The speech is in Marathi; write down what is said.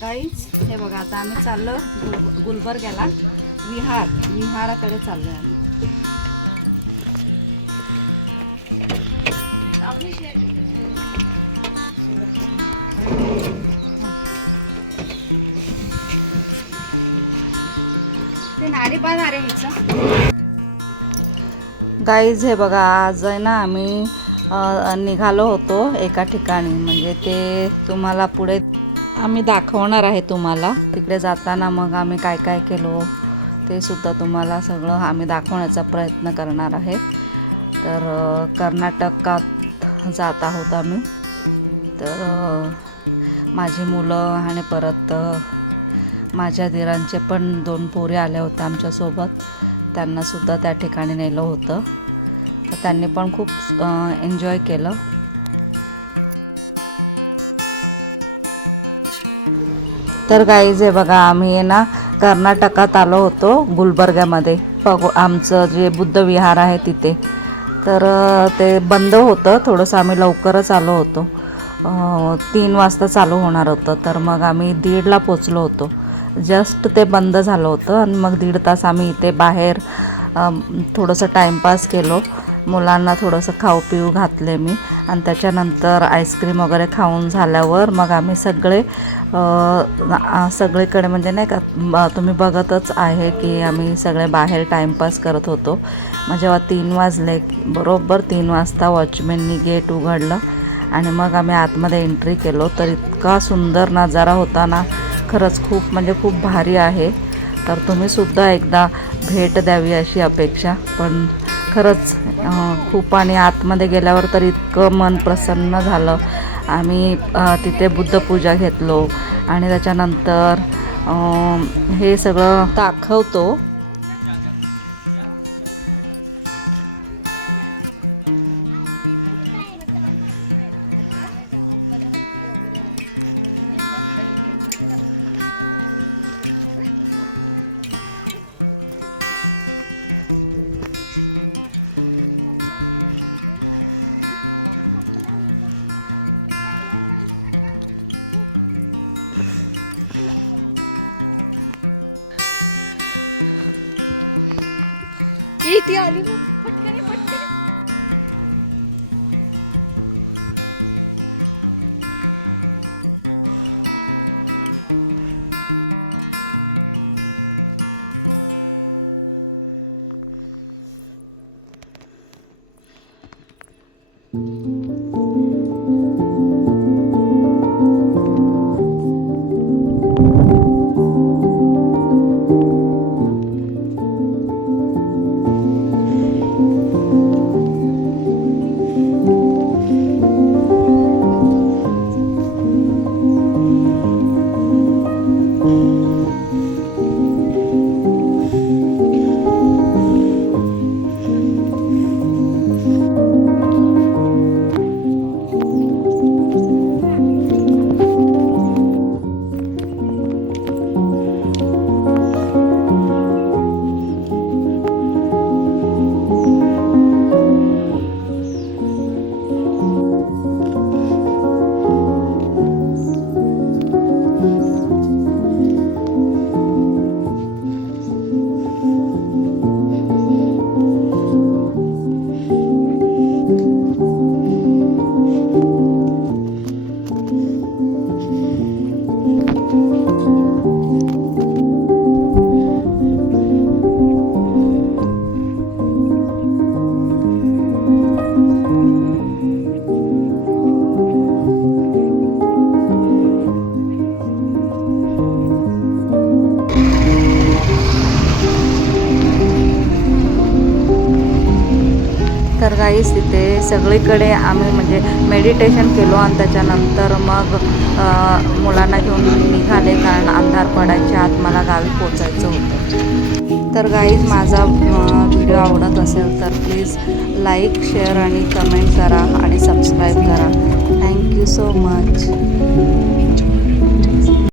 गाईच हे बघा, आता आम्ही चाललो गुलबर्ग्याला, विहाराकडे चाललो आम्ही. ते नाडी बांधारे हिचं. गाईज हे बघा, आज आहे ना आम्ही निघालो होतो एका ठिकाणी, म्हणजे ते तुम्हाला पुढे आम्ही दाखवणार आहे तुम्हाला. तिकडे जाताना मग आम्ही काय काय केलो ते सुद्धा तुम्हाला सगळं आम्ही दाखवण्याचा प्रयत्न करणार आहे. तर कर्नाटकात जात आहोत आम्ही. तर माझी मुलं आणि परत माझ्या दिरांचे पण 2 पोरी आल्या होत्या आमच्यासोबत, त्यांनासुद्धा त्या ठिकाणी नेलं होतं. तर त्यांनी पण खूप एन्जॉय केलं. तर गाईज हे बघा, आम्ही ना कर्नाटकात आलो होतो, गुलबर्ग्यामध्ये. आमचं जे बुद्ध विहार आहे तिथे. तर ते बंद होतं थोडंसं, आम्ही लवकरच आलो होतो. 3 वाजता चालू होणार होतं. तर मग आम्ही 1:30ला पोचलो होतो. जस्ट ते बंद झालं होतं आणि मग 1.5 तास आम्ही इथे बाहेर थोडंसं टाईमपास केलो. मुलांना थोडंसं खाऊ पिऊ घातले मी, आणि त्याच्यानंतर आईस्क्रीम वगैरे खाऊन झाल्यावर मग आम्ही सगळीकडे म्हणजे नाही का, तुम्ही बघतच आहे की आम्ही सगळे बाहेर टाईमपास करत होतो. मग जेव्हा 3 वाजले, बरोबर 3 वाजता वॉचमॅननी गेट उघडलं आणि मग आम्ही आतमध्ये एंट्री केलो. तर इतका सुंदर नजारा होता ना, खरंच खूप म्हणजे खूप भारी आहे. तर तुम्हीसुद्धा एकदा भेट द्यावी अशी अपेक्षा. पण खरंच खूप, आणि आतमध्ये गेल्यावर तर इतकं मन प्रसन्न झालं. आम्ही तिथे बुद्धपूजा घेतलो आणि त्याच्यानंतर हे सगळं दाखवतो. ती आली पटकन पटकन. तर गाईस तिथे सगळीकडे आम्ही म्हणजे मेडिटेशन केलो, आणि त्याच्यानंतर मग मुलांना घेऊन निघाले, कारण अंधार पडायच्या आत मला गावी पोचायचं होतं. तर गाईज माझा व्हिडिओ आवडत असेल तर प्लीज लाईक, शेअर आणि कमेंट करा आणि सबस्क्राईब करा. Thank you so much.